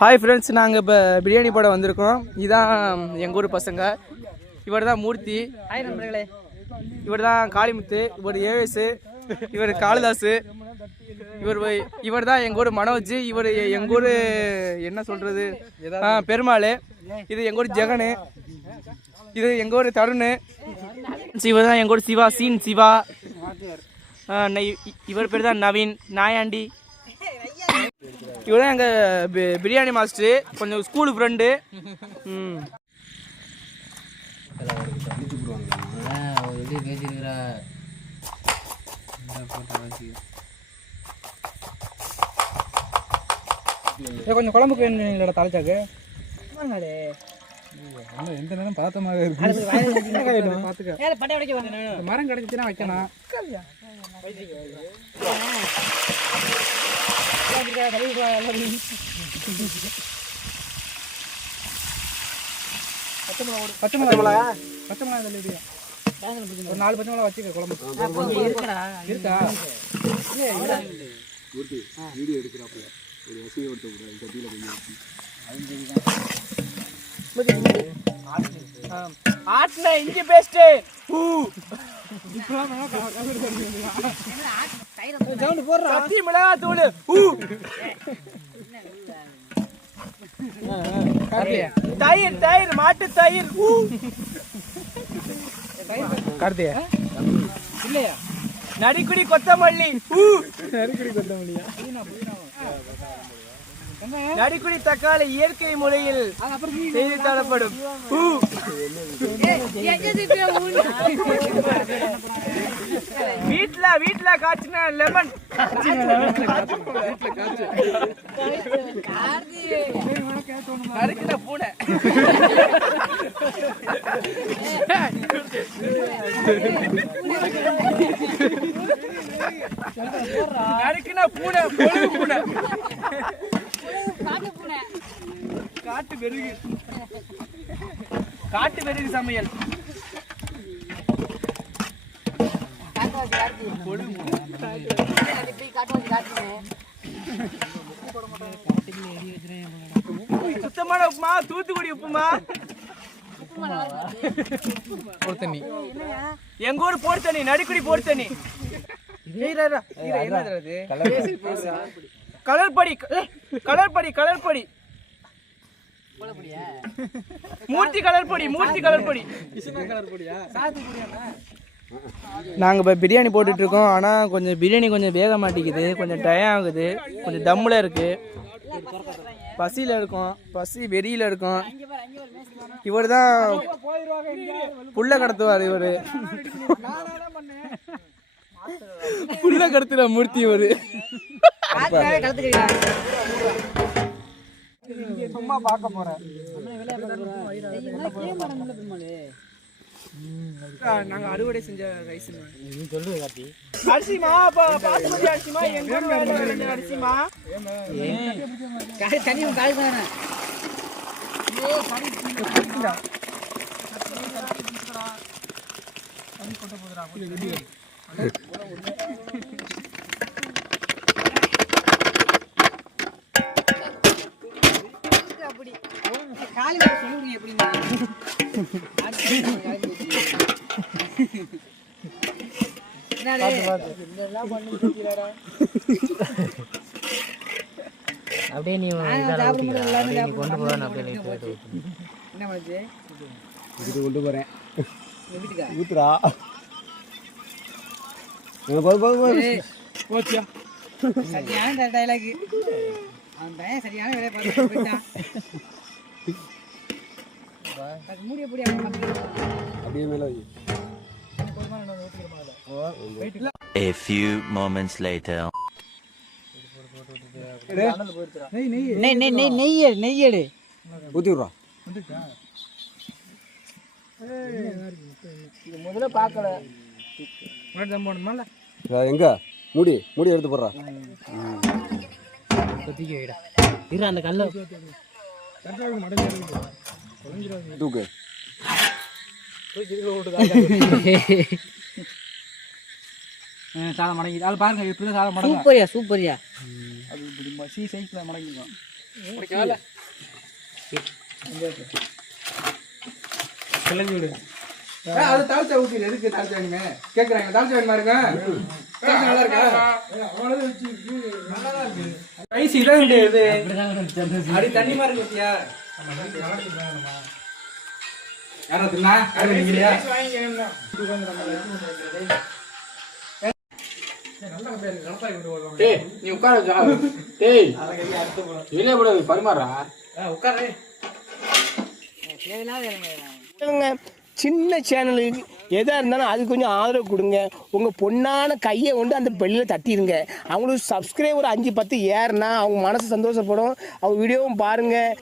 Hi friends, நாங்கள் இப்போ பிரியாணி போட வந்திருக்கோம். இதுதான் எங்கள் ஊர் பசங்க. இவர் தான் மூர்த்தி. ஹாய் நண்பர்களே. இவர் தான் காளிமுத்து. இவர் ஏவேசு. இவர் காளிதாசு. இவர் தான் எங்கள் ஊர் மனோஜ். இவர் எங்கள் ஊர் என்ன சொல்கிறது பெருமாள். இது எங்கள் ஊர் ஜெகனு. இது எங்கள் ஊர் தருண். இவர் தான் எங்கள் ஊர் சிவா, சீன் சிவா. இவர் பேர் தான் நவீன் நாயாண்டி. இவர் தான் எங்கள் பிரியாணி மாஸ்டர், கொஞ்சம் ஸ்கூலு ஃப்ரெண்டு. கொஞ்சம் குழம்புக்கு வேணுங்களா தலைச்சாக்கு எந்த நேரம் பார்த்தமாக இருக்கு. மரம் கிடைச்சுன்னா வைக்கணும். பச்சை மிளகா ஒரு 4 பச்சை மிளகா வச்சுக்க குழம்பு இருக்கா. வீடியோ எடுக்கிறாப்புல ஒரு ஆட்ல இஞ்சி பேஸ்ட் சத்தி மிளகா தூள் தயிர் தயிர் மாட்டு தயிர் கார்த்தியா இல்லையா நரிக்குடி கொத்தமல்லி நரிக்குடி தக்காளி இயற்கை முறையில் செய்து தரப்படும். வீட்டுல காய்ச்சின லெமன் நறுக்கின பூனை நறுக்கின பூனை பொழுது பூனை காட்டு பெருகு சமையல். சுத்தமான உப்புமா, தூத்துக்குடி உப்புமா. தண்ணி எங்க ஊர் போர் தண்ணி, நடிக்குடி போர் தண்ணி. கலர்படி கலர்படி கலர்படி மூர்த்தி கலர்பொடி மூர்த்தி கலர்பொடி. நாங்கள் இப்போ பிரியாணி போட்டுட்டு இருக்கோம். ஆனால் கொஞ்சம் பிரியாணி கொஞ்சம் வேக மாட்டேங்குது, கொஞ்சம் டயம் ஆகுது, கொஞ்சம் தம்மில் இருக்கு. பசியில் இருக்கோம், பசி வெறியில் இருக்கோம். இவர் தான் புள்ள கடத்துவார். இவர் புள்ள கடத்துற மூர்த்தி. இவர் சும்மா பார்க்க போறேன். நாங்க அறுவடை செஞ்ச ரைஸ் அரிசிமா, பாசுமதி அரிசிமா, எங்க அரிசிமா. தனி கால் தானே கொட்ட போதுரா. அப்படியே நீ கொண்டு போறேன். கொண்டு போறேன் ஊத்துறா. சரியான டைலாக். அவன் சரியான வேலையை பார்த்து மூடிய அப்படியே மேல. A few moments later. நெய்யடு ஊத்தி விடுறா. முதல்ல பார்க்கல எங்க மூடி மூடி எடுத்து போடுறா. அந்த கல்ல தூக்கு சாதம் மடங்கி அது பாருங்க. இப்படி சாதம் மடங்கு. சூப்பரியா சூப்பரியா. அது இப்படி சைஸ்ல மடங்கிடும். கிளம்பி விடு. அது தாழ்ச்சா ஊத்திடு. எதுக்கு தாழ்ச்சா வேணுமே கேட்குறாங்க. தாழ்ச்சா வேணுமா இருக்கா? தாழ்ச்சா நல்லா இருக்கா? ஐசி இதான் இது அப்படி தண்ணி மாதிரி இருக்கியா? யாரும் தின்னா யாரும் நிற்கலையா? நீ உட்காரு. டேய் வெளியே போட பரிமாறா. உட்காரு. சின்ன சேனலுக்கு எதாக இருந்தாலும் அது கொஞ்சம் ஆதரவு கொடுங்க. உங்கள் பொண்ணான கையை கொண்டு அந்த பெல்லில் தட்டிடுங்க. அவங்களுக்கு சப்ஸ்கிரைபர் 5-10 ஏறுனா அவங்க மனசு சந்தோஷப்படும். அவங்க வீடியோவும் பாருங்கள்.